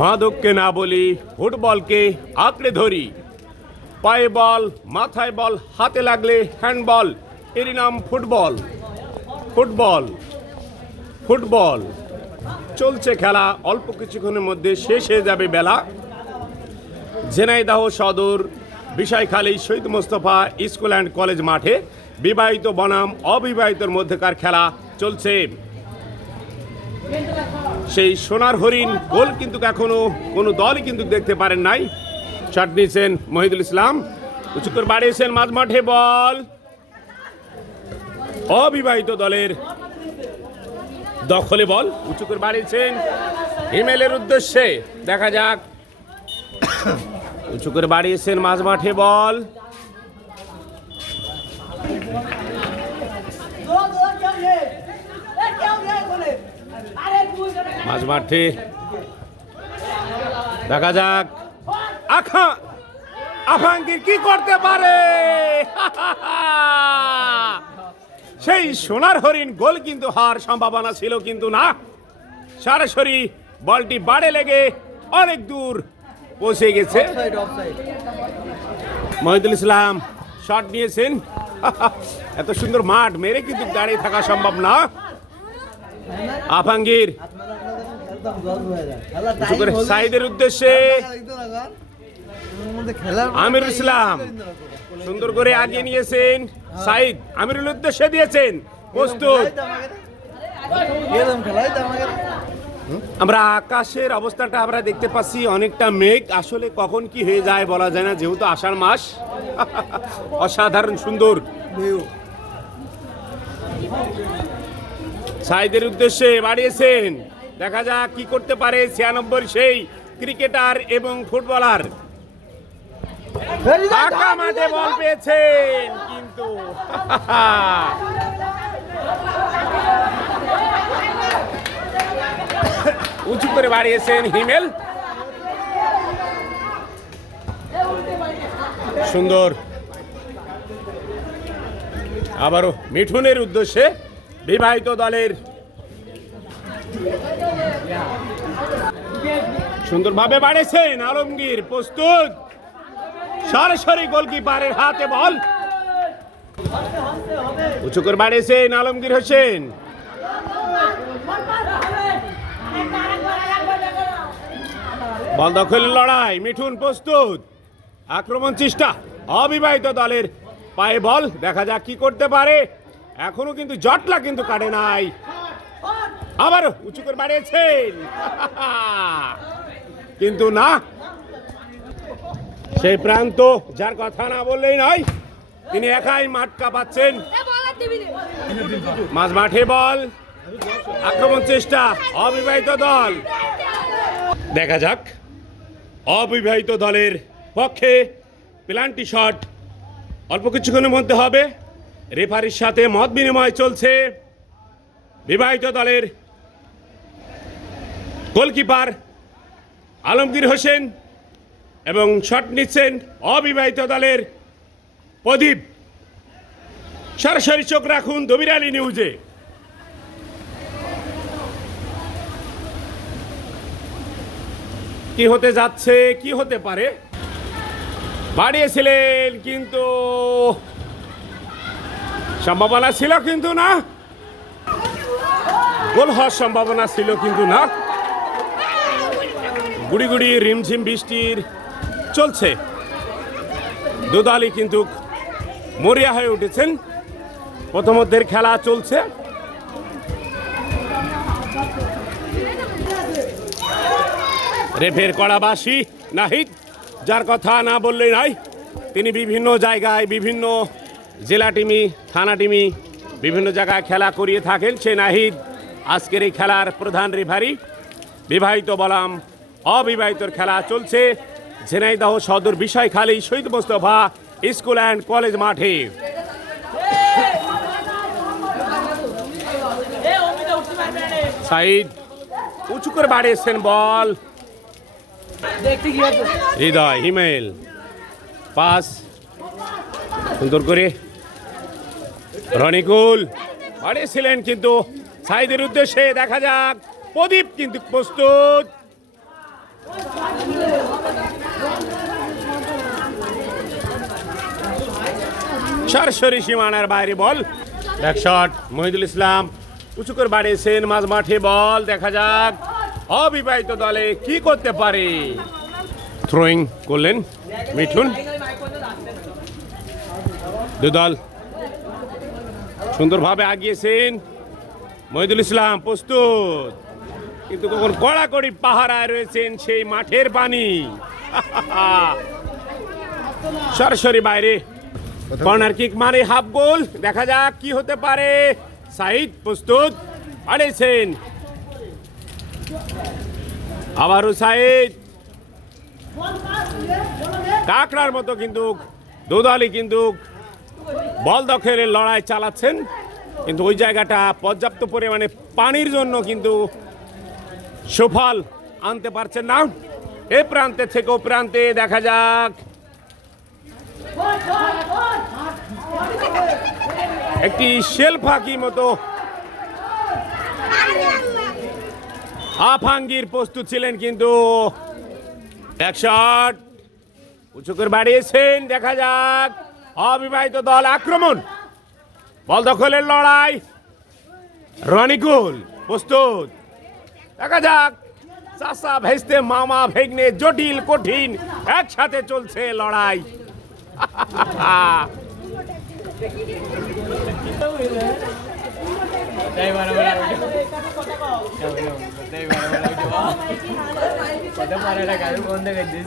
মাদককে না বলি, ফুটবলকে আঁকড়ে ধরি। পায়ে বল, মাথায় বল, হাতে লাগলে হ্যান্ডবল, এরই নাম ফুটবল। Football football. চলছে খেলা, অল্প কিছুক্ষণের মধ্যে শেষ হয়ে যাবে বেলা। Jhenaidah Sadar Bishoykhali Shahid Mostafa school and college মাঠে বিবাহিত বনাম, অবিবাহিতর মধ্যেকার খেলা চলছে। সেই সোনার হরিণ গোল কিন্তু এখনও কোনো দলই কিন্তু দেখতে পারেন নাই। শট নিয়েছেন মহিদুল ইসলাম। উঁচু করে বাড়িয়েছেন মাঝ মাঠে বল। অবিবাহিত দলের দখলে বল। উঁচু করে বাড়িয়েছেন ইমেলের উদ্দেশ্যে। দেখা যাক। উঁচু করে বাড়িয়েছেন মাঝ মাঠে বল। মাঝ মাঠে। দেখা যাক। আখা আফাঙ্গির কি করতে পারে? সেই সোনার হরিণ গোল কিন্তু হওয়ার সম্ভাবনা ছিল কিন্তু না। সরাসরি বলটি বাড়ে লেগে অনেক দূর পৌঁছে গেছে। মহিদুল ইসলাম শট নিয়েছেন। এত সুন্দর মাঠ মেরে কিন্তু দাঁড়িয়ে থাকা সম্ভব না। আফাঙ্গির সাইদের উদ্দেশ্যে আমিরুল ইসলাম সুন্দর করে আগিয়ে নিয়েছেন। সাইদ আমিরুল উদ্দেশ্যে দিয়েছেন। প্রস্তুত। আমরা আকাশের অবস্থাটা আমরা দেখতে পাচ্ছি অনেকটা মেঘ। আসলে কখন কি হয়ে যায় বলা যায় না যেহেতু আষাঢ় মাস। অসাধারণ সুন্দর। সাইদের উদ্দেশ্যে বাড়িয়েছেন। দেখা যাক কি করতে পারে ছিয়ানব্বই সেই ক্রিকেটার এবং ফুটবলার। ফাঁকা মাঠে বল পেয়েছেন কিন্তু। উঁচু করে বাড়িয়েছেন হিমেল। সুন্দর। আবারও মিঠুনের উদ্দেশ্যে বিবাহিত দলের সুন্দরভাবে বাড়েছেন আলমগীর, প্রস্তুত। সরাসরি গোলকিপারের হাতে বল। উঁচু করে বাড়িয়েছেন আলমগীর হোসেন। বল দখলের লড়াই, মিঠুন প্রস্তুত। আক্রমণ চেষ্টা, অবিবাহিত দলের পায়ে বল। দেখা যাক কি করতে পারে। এখনও কিন্তু জটলা কিন্তু কাটে নাই। আবার উঁচু করে বাড়িয়েছেন। কিন্তু না। সেই প্রান্ত যার কথা না বললেই নয়, তিনি একাই মাঠ কাঁপাচ্ছেন। মাঝ মাঠে বল, আক্রমণ চেষ্টা, অবিবাহিত দল। দেখা যাক, অবিবাহিত দলের পক্ষে প্লান্টি শট অল্প কিছুক্ষণের মধ্যে হবে। রেফারির সাথে মত বিনিময় চলছে। বিবাহিত দলের গোলকিপার আলমগীর হোসেন এবং শট নিচ্ছেন অবিবাহিত দলের প্রদীপ। সরাসরি চোখ রাখুন দবিরালি নিউজে। কি হতে যাচ্ছে, কি হতে পারে? বাড়িয়েছিলেন কিন্তু সম্ভাবনা ছিল কিন্তু না। গোল হওয়ার সম্ভাবনা ছিল কিন্তু না। গুড়ি গুড়ি রিমঝিম বৃষ্টির চলছে। দুদলই কিন্তু মরিয়া হয়ে উঠেছেন। প্রথমধ্যের খেলা চলছে। রেফের কড়াবাসী নাহিদ, যার কথা না বললেই নয় তিনি বিভিন্ন জায়গায়, বিভিন্ন জেলা টিমি থানা টিমি বিভিন্ন জায়গায় খেলা করিয়ে থাকেন। সে নাহিদ, আজকের এই খেলার প্রধান রেফারি। বিবাহিত বলাম অবিবাহিতর খেলা চলছে। Jhenaidah Sadar Bishoykhali Shahid Mostafa school and college মাঠে। সাইদ, উঁচু করে বাড়িয়েছেন বল। হৃদয়, হিমেল। পাস। সুন্দর করে। রনিকুল বাড়িয়েছিলেন কিন্তু সাইদের উদ্দেশ্যে দেখা যাক। প্রদীপ কিন্তু প্রস্তুত। সরাসরি সীমানার বাইরে বল। এক শট, মহিদুল ইসলাম। উঁচু করে বাড়িয়েছেন মাঝ মাঠে বল, দেখা যাক। অবিবাহিত দলে কি করতে পারে? থ্রোয়িং করলেন মিঠুন। দুদল সুন্দরভাবে আগিয়েছেন মহিদুল ইসলাম প্রস্তুত। কিন্তু কখন কড়াকড়ি পাহারায় রয়েছেন সেই মাঠের পানি সরাসরি বাইরে। কর্নার কিক মারে হাফ গোল। দেখা যাক কি হতে পারে। সাইদ প্রস্তুত পারেছেন আবারও সাইদ কাকড়ার মতো কিন্তু দুদলই কিন্তু বল দখলের লড়াই চালাচ্ছেন। কিন্তু ওই জায়গাটা পর্যাপ্ত পরিমাণে পানির জন্য কিন্তু সুফল আনতে পারছেন না। এ প্রান্তে থেকে ও প্রান্তে দেখা যাক। একটি শেল ফাঁকি মতো আফাঙ্গির প্রস্তুত ছিলেন কিন্তু এক শট উঁচু করে বাড়িয়েছেন, দেখা যাক। অবিবাহিত দল আক্রমণ। বল দখলের লড়াই। রনিকুল প্রস্তুত। দেখা যাক চাষা ভেস্তে মামা, ভেগনে, জটিল, কঠিন, একসাথে চলছে লড়াই Dai mana mana video. Ya belum. Dai mana mana video. Pada mana ada kalu বন্ধ করে দিস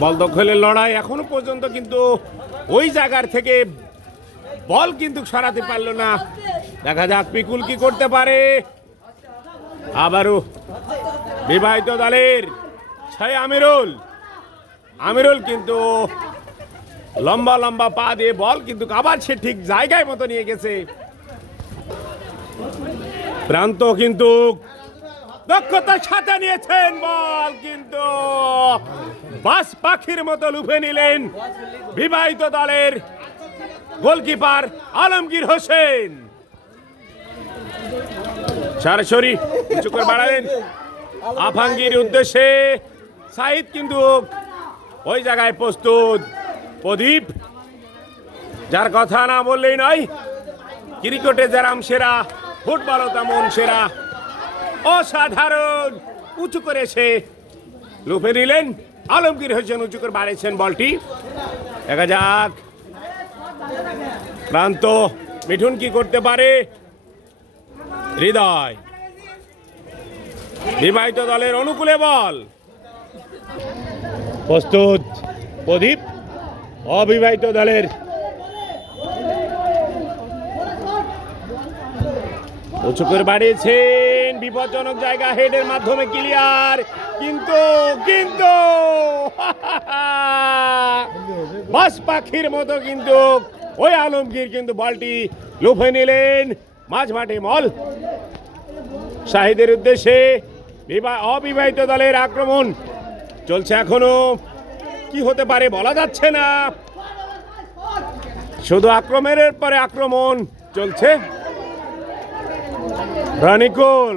বল দখলের লড়াই এখনও পর্যন্ত, কিন্তু ওই জায়গার থেকে বল কিন্তু সরাতে পারল না দেখা যাক পিকুল কি করতে পারে। আবারও বিবাহিত দলের ছয় আমিরুল। আমিরুল কিন্তু লম্বা লম্বা পা দিয়ে বল কিন্তু আবার সে ঠিক জায়গায় মতো নিয়ে গেছে। প্রান্ত কিন্তু দক্ষতার সাথে নিয়েছেন বল কিন্তু বাস পাখির মতো লুফে নিলেন বিবাহিত দলের গোলকিপার আলমগীর হোসেন। সরাসরি উঁচু করে বাড়ালেন। আফাঙ্গির উদ্দেশ্যে সাহিদ কিন্তু ওই জায়গায় প্রস্তুত। প্রদীপ, যার কথা না বললেই নয়, ক্রিকেটে যেরাম সেরা, ফুটবলও তেমন সেরা। অসাধারণ, উঁচু করে সে লুফে নিলেন। আলমগীর হোসেন উঁচু করে বাড়িয়েছেন বলটি। দেখা যাক প্রান্ত মিঠুন কি করতে পারে? হৃদয়। বিবাহিত দলের অনুকূলে বল। প্রস্তুত প্রদীপ। অবিবাহিত দলের উঁচু করে বাড়িয়েছেন বিপজ্জনক জায়গা হেডের মাধ্যমে ক্লিয়ার। কিন্তু কিন্তু বাস পাখির মতো কিন্তু ওই আলমগীর কিন্তু বলটি লুফে নিলেন। মাঝ মাঠে মল। শাহিদের উদ্দেশ্যে বিবাহ অবিবাহিত দলের আক্রমণ। চলছে এখনও। কি হতে পারে বলা যাচ্ছে না। শুধু আক্রমণের পরে আক্রমণ চলছে। রনিকুল।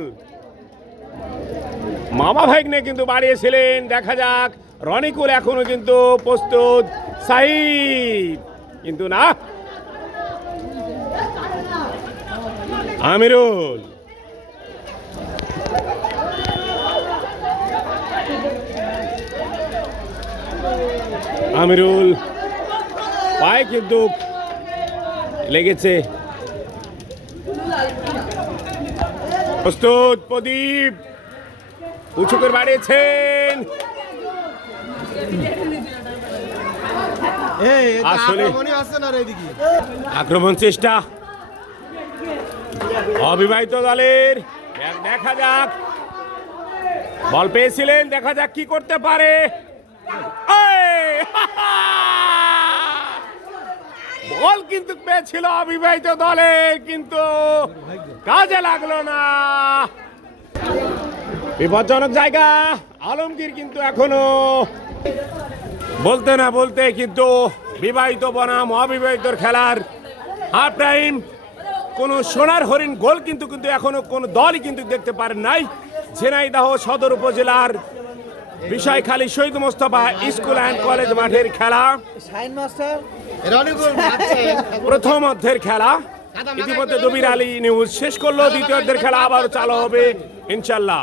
মামা ভাইগনে কিন্তু বাড়িয়েছিলেন। দেখা যাক। রনিকুল এখনও কিন্তু প্রস্তুত। সাইদ কিন্তু না। আমিরুল। আমিরুল। পায়ে কিন্তু লেগেছে। প্রস্তুত প্রদীপ। উঁচু করে বাড়িয়েছেন। আসলে- আক্রমণ চেষ্টা। অবিবাহিত দলের। দেখা যাক। বল পেয়েছিলেন, দেখা যাক কি করতে পারে। বল কিন্তু পেয়েছিল অবিবাহিত দলে, কিন্তু কাজে লাগল না। বিপজ্জনক জায়গা, আলমগীর কিন্তু এখনও। বলতে না বলতে কিন্তু বিবাহিত বনাম, অবিবাহিতর খেলার হাফ টাইম কোনো সোনার হরিণ গোল কিন্তু কিন্তু এখনও কোনো দলই কিন্তু দেখতে পারেন নাই। ঝিনাইদহ সদর উপজেলার Bishoykhali Shahid Mostafa school and college মাঠের খেলা। প্রথম অর্ধের খেলা। ইতিমধ্যে দবির আলী নিউজ শেষ করল দ্বিতীয় অর্ধের খেলা আবার চালু হবে ইনশাল্লাহ